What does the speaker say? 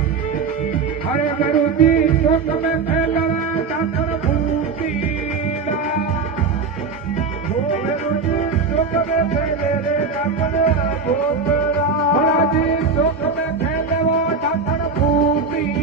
हरे गुरु जी शोक में फैलवा दातर भूतीड़ा हो गुरु जी शोक में फैले रे दातर भूतड़ा हरे जी शोक में फैलवा दातर भूतीड़ा